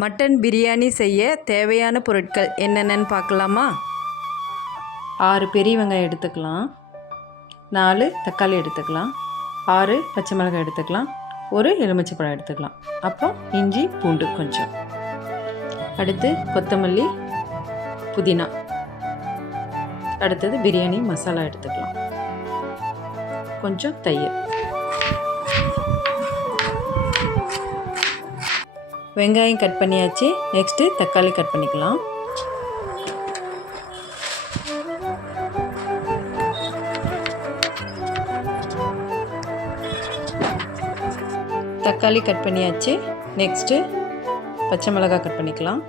Mutton biryani செய்ய தேவையான பொருட்கள் என்னென்னு பார்க்கலாமா? 6 பெரிய வெங்காயம் எடுத்துக்கலாம், 4 தக்காளி எடுத்துக்கலாம், 6 பச்சை மிளகாய் எடுத்துக்கலாம், ஒரு எலுமிச்சைப்பழம் எடுத்துக்கலாம், அப்புறம் இஞ்சி பூண்டு கொஞ்சம், அடுத்து கொத்தமல்லி புதினா, அடுத்தது பிரியாணி மசாலா எடுத்துக்கலாம், கொஞ்சம் தயிர். வெங்காயம் கட் பண்ணியாச்சு. நெக்ஸ்ட்டு தக்காளி கட் பண்ணிக்கலாம். தக்காளி கட் பண்ணியாச்சு. நெக்ஸ்ட்டு பச்சை மிளகாய் கட் பண்ணிக்கலாம்.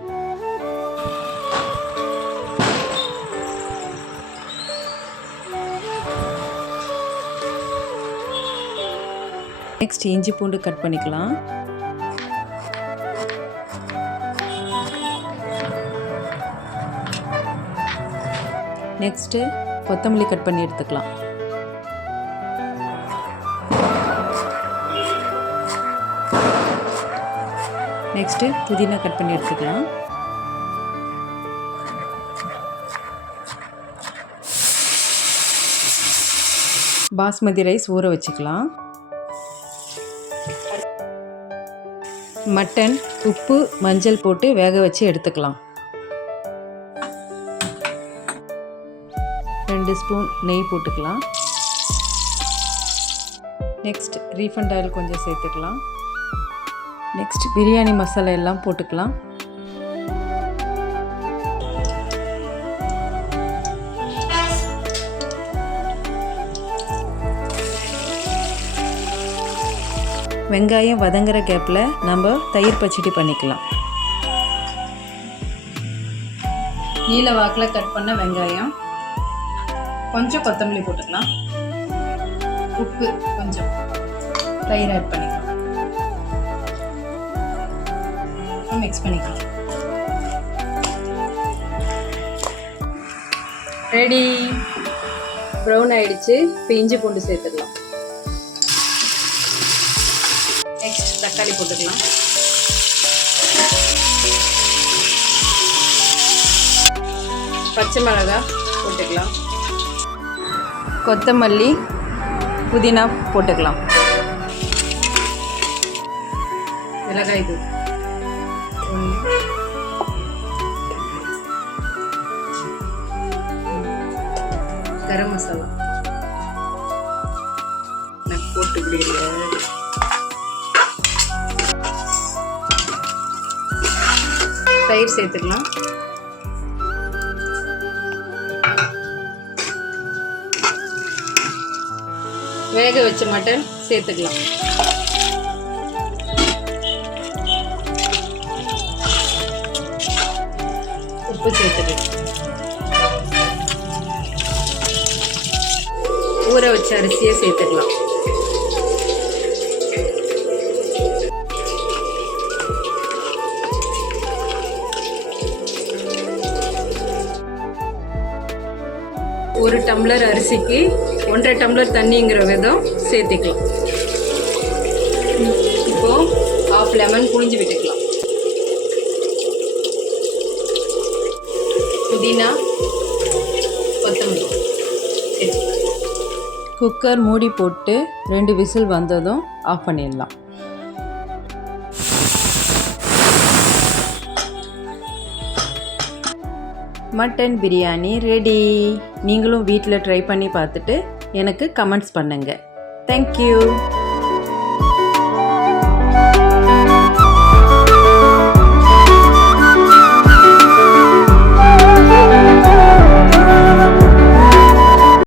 நெக்ஸ்ட் இஞ்சி பூண்டு கட் பண்ணிக்கலாம். நெக்ஸ்ட்டு கொத்தமல்லி கட் பண்ணி எடுத்துக்கலாம். நெக்ஸ்ட்டு புதினா கட் பண்ணி எடுத்துக்கலாம். பாஸ்மதி ரைஸ் ஊற வச்சுக்கலாம். மட்டன் உப்பு மஞ்சள் போட்டு வேக வச்சு எடுத்துக்கலாம். 2 ஸ்பூன் நெய் போட்டுக்கலாம். நெக்ஸ்ட் ரீஃபண்ட் ஆயில் கொஞ்சம் சேர்த்துக்கலாம். நெக்ஸ்ட் பிரியாணி மசாலா எல்லாம் போட்டுக்கலாம். வெங்காயம் வதங்குற கேப்பில் நம்ம தயிர் பச்சடி பண்ணிக்கலாம். நீல வாக்கில் கட் பண்ண வெங்காயம், கொஞ்சம் கொத்தமல்லி போட்டுக்கலாம், உப்பு கொஞ்சம், தயிர் ஆட் பண்ணிக்கலாம், மிக்ஸ் பண்ணிக்கலாம். ரெடி. ப்ரௌன் ஆயிடுச்சு. இப்போ இஞ்சி பூண்டு சேர்த்துக்கலாம். நெக்ஸ்ட் தக்காளி போட்டுக்கலாம். பச்சை மிளகாய் போட்டுக்கலாம். கொத்தமல்லி புதினா போட்டுக்கலாம். மிளகாய் தூள், கரம் மசாலா நான் போட்டு விடுகிறேன். தயிர் சேர்த்துக்கலாம். வேக வச்ச மட்டன் சேர்த்துக்கலாம். உப்பு சேர்த்துக்கலாம். ஊற வச்ச அரிசியை சேர்த்துக்கலாம். ஒரு டம்ளர் அரிசிக்கு 1.5 டம்ளர் தண்ணிங்கிற விதம் சேர்த்துக்கலாம். இப்போ 1/2 லெமன் புழிஞ்சு விட்டுக்கலாம். புதினா கொத்தமல்லி சேர்த்துக்கலாம். குக்கர் மூடி போட்டு 2 விசில் வந்ததும் ஆஃப் பண்ணிடலாம். Mutton biryani ready. நீங்களும் வீட்டில் ட்ரை பண்ணி பார்த்துட்டு எனக்கு கமெண்ட்ஸ் பண்ணுங்கள். தேங்க்யூ.